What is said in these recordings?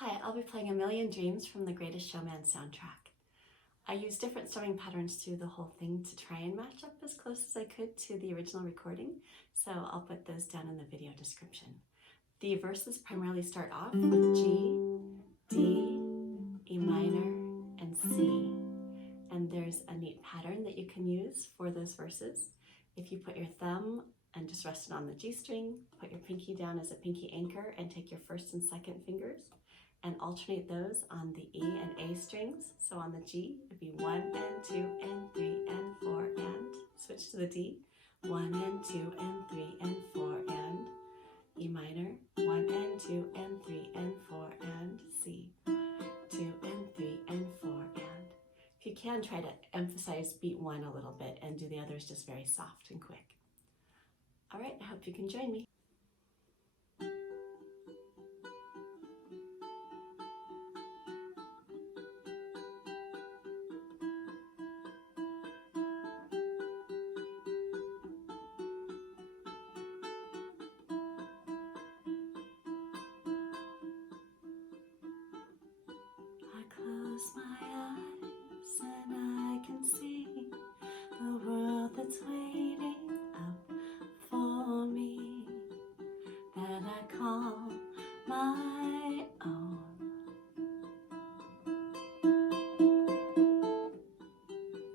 Hi, I'll be playing A Million Dreams from The Greatest Showman soundtrack. I used different strumming patterns through the whole thing to try and match up as close as I could to the original recording, so I'll put those down in the video description. The verses primarily start off with G, D, E minor, and C. And there's a neat pattern that you can use for those verses. If you put your thumb and just rest it on the G string, put your pinky down as a pinky anchor, and take your first and second fingers and alternate those on the E and A strings. So on the G, it'd be 1 and 2 and 3 and 4 and switch to the D, 1 and 2 and 3 and 4 and E minor, 1 and 2 and 3 and 4 and C, 2 and 3 and 4 and. If you can, try to emphasize beat 1 a little bit and do the others just very soft and quick. All right, I hope you can join me. I close my eyes and I can see the world that's waiting up for me, that I call my own.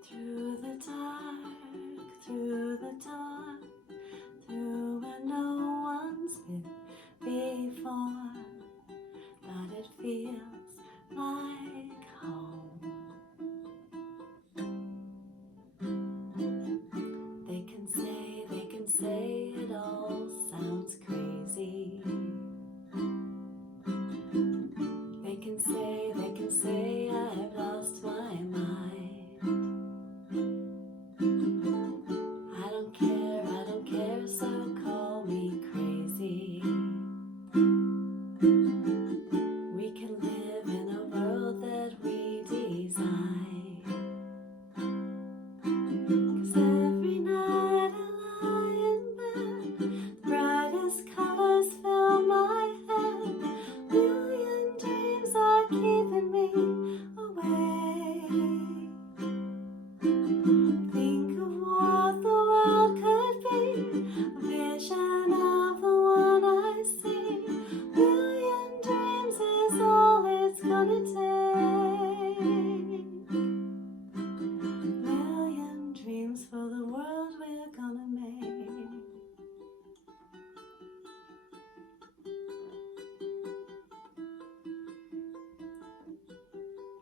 Through the dark, through the dawn, through where no one's been before, but it feels like home. They can say it all sounds crazy. They can say I've lost my mind. I don't care, so call me crazy. We can live in a world that we design. 'Cause every night I lie in bed, the brightest colors fill my head. Million dreams are keeping me awake. Think of what the world could be, a vision of the one I see. Million dreams is all it's gonna take. Million dreams for the world we're gonna make.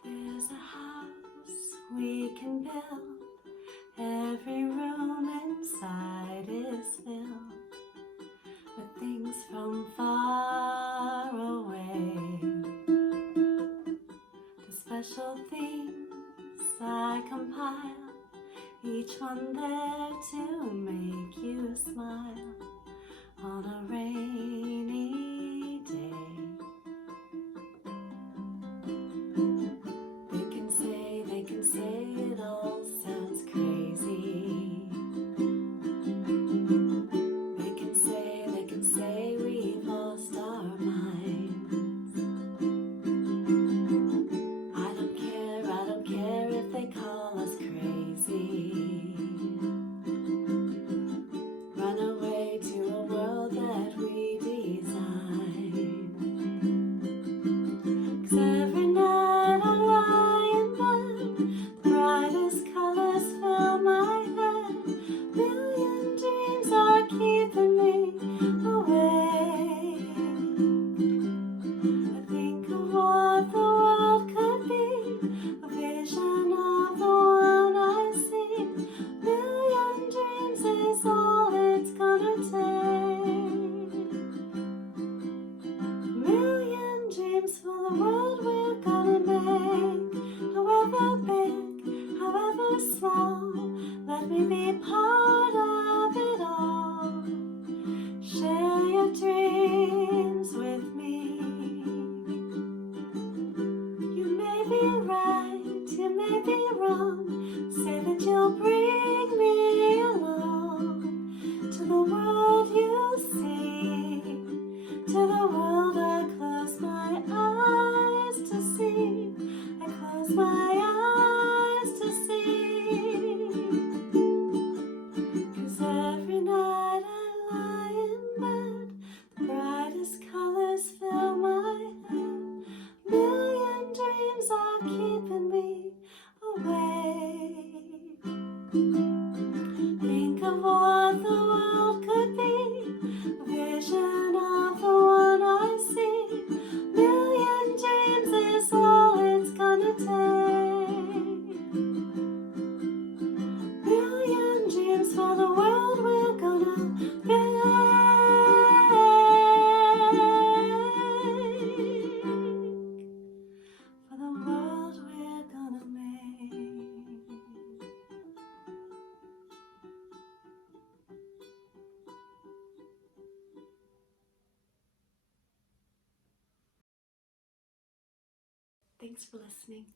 There's a house we can build. Every room inside is filled with things from far away. The special things I compile, each one there to make you smile on a rainy day. They can say it all sounds crazy. They can say we've lost our minds. I don't care if they call us crazy. Run away to a world that we design. 'Cause every night I lie in bed, the brightest colors fill my head. Million dreams are keeping me awake. I think of what the world could be, a vision of the one I see. Million dreams is all it's gonna take. Million dreams for the world we're gonna make. However big, however small, let me be part of it all. Share your dreams with me. You may be right, you may be wrong. Say that you'll bring me along to the world you see, to the world I close my eyes. Thanks for listening.